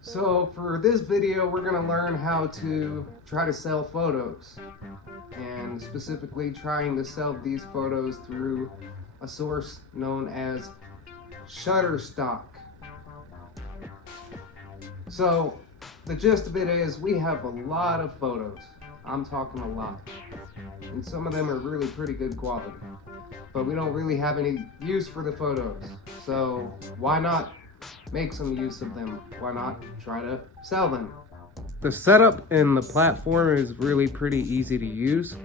So for this video, we're going to learn how to try to sell photos, and specifically trying to sell these photos through a source known as Shutterstock. So the gist of it is we have a lot of photos. I'm talking a lot. And some of them are really pretty good quality. But we don't really have any use for the photos. So why not make some use of them? Why not try to sell them? The setup and the platform is really pretty easy to use.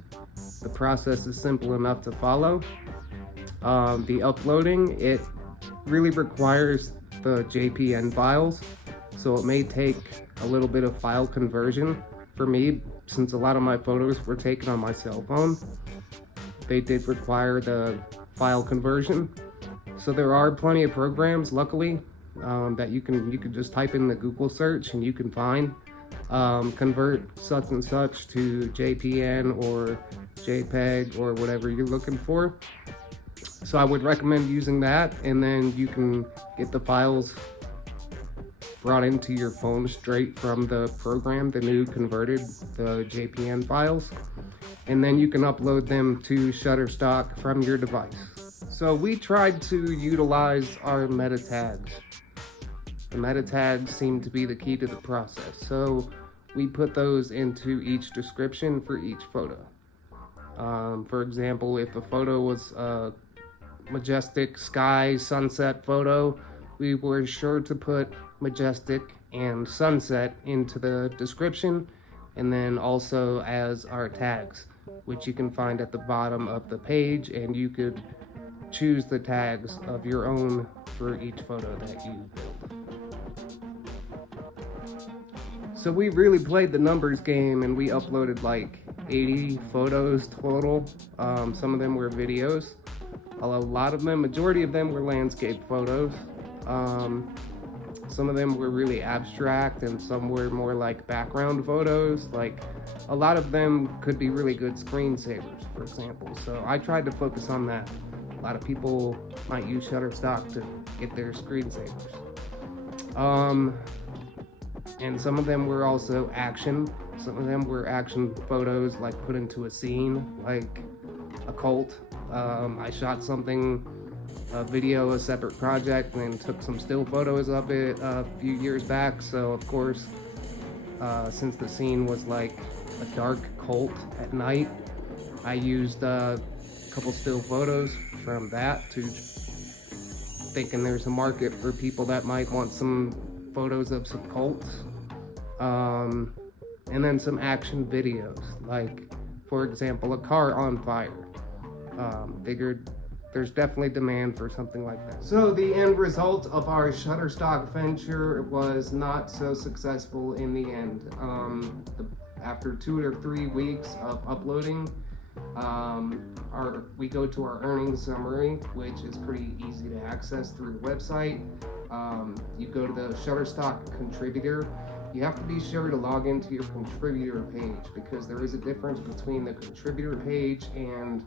The process is simple enough to follow. The uploading, it really requires the JPN files. So it may take a little bit of file conversion for me, since a lot of my photos were taken on my cell phone. They did require the file conversion. So there are plenty of programs, luckily, that you can just type in the Google search and you can find convert such and such to JPN or JPEG or whatever you're looking for. So I would recommend using that, and then you can get the files brought into your phone straight from the program, the new converted, the JPN files, and then you can upload them to Shutterstock from your device. So we tried to utilize our meta tags. The meta tags seem to be the key to the process, so we put those into each description for each photo. For example, if a photo was a majestic sky sunset photo, we were sure to put majestic and sunset into the description, and then also as our tags, which you can find at the bottom of the page, and you could choose the tags of your own for each photo that you build. So we really played the numbers game, and we uploaded like 80 photos total. Some of them were videos. A lot of them, majority of them were landscape photos. Some of them were really abstract, and some were more like background photos. Like, a lot of them could be really good screensavers, for example. So I tried to focus on that. A lot of people might use Shutterstock to get their screensavers. And some of them were also action. Some of them were action photos, like put into a scene, like a cult. I shot something, a video, a separate project, and took some still photos of it a few years back. So of course, since the scene was like a dark cult at night, I used a couple still photos from that, to thinking there's a market for people that might want some photos of some cults. And then some action videos, like for example, a car on fire. Figured there's definitely demand for something like that. So the end result of our Shutterstock venture was not so successful in the end. After 2 or 3 weeks of uploading, we go to our earnings summary, which is pretty easy to access through the website. You go to the Shutterstock contributor. You have to be sure to log into your contributor page, because there is a difference between the contributor page and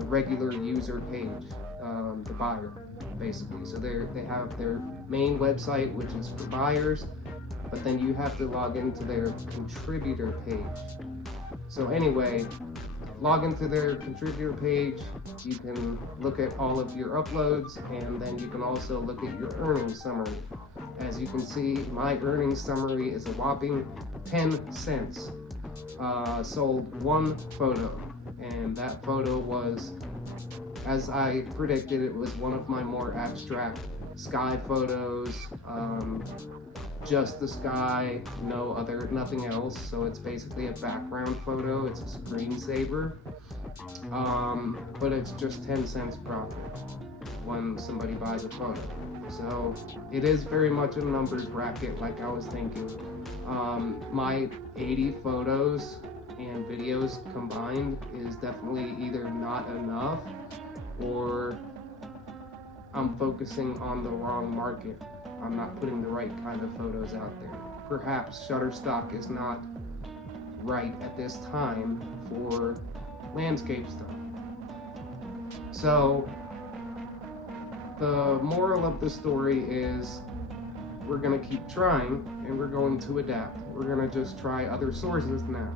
the regular user page, the buyer, basically. So they have their main website, which is for buyers, but then you have to log into their contributor page. So anyway, log into their contributor page. You can look at all of your uploads, and then you can also look at your earnings summary. As you can see, my earnings summary is a whopping 10 cents. Sold one photo, and that photo was, as I predicted, it was one of my more abstract sky photos. Just the sky, nothing else. So it's basically a background photo. It's a screensaver, but it's just 10 cents profit when somebody buys a photo. So it is very much a numbers racket, like I was thinking. My 80 photos and videos combined is definitely either not enough, or I'm focusing on the wrong market. I'm not putting the right kind of photos out there. Perhaps Shutterstock is not right at this time for landscape stuff. So the moral of the story is we're going to keep trying and we're going to adapt. We're going to just try other sources now.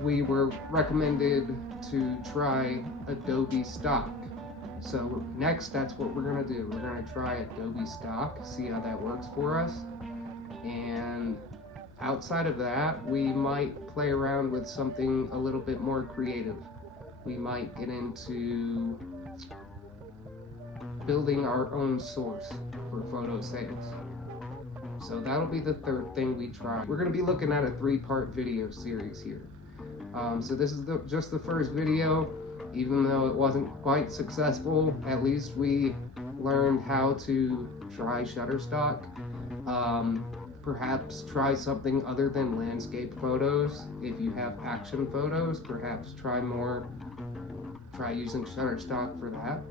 We were recommended to try Adobe Stock. So next, that's what we're going to do. We're going to try Adobe Stock, see how that works for us. And outside of that, we might play around with something a little bit more creative. We might get into building our own source for photo sales. So that'll be the third thing we try. We're going to be looking at a 3-part video series here. So this is just the first video. Even though it wasn't quite successful, at least we learned how to try Shutterstock. Perhaps try something other than landscape photos. If you have action photos, perhaps try using Shutterstock for that.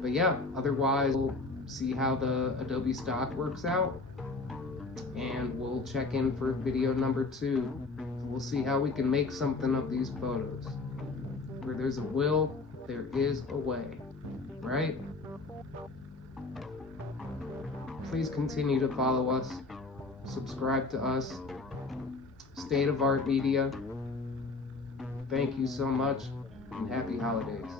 But yeah, otherwise we'll see how the Adobe Stock works out, and we'll check in for video number 2. We'll see how we can make something of these photos. Where there's a will, there is a way, right? Please continue to follow us, subscribe to us, State of Art Media. Thank you so much, and happy holidays.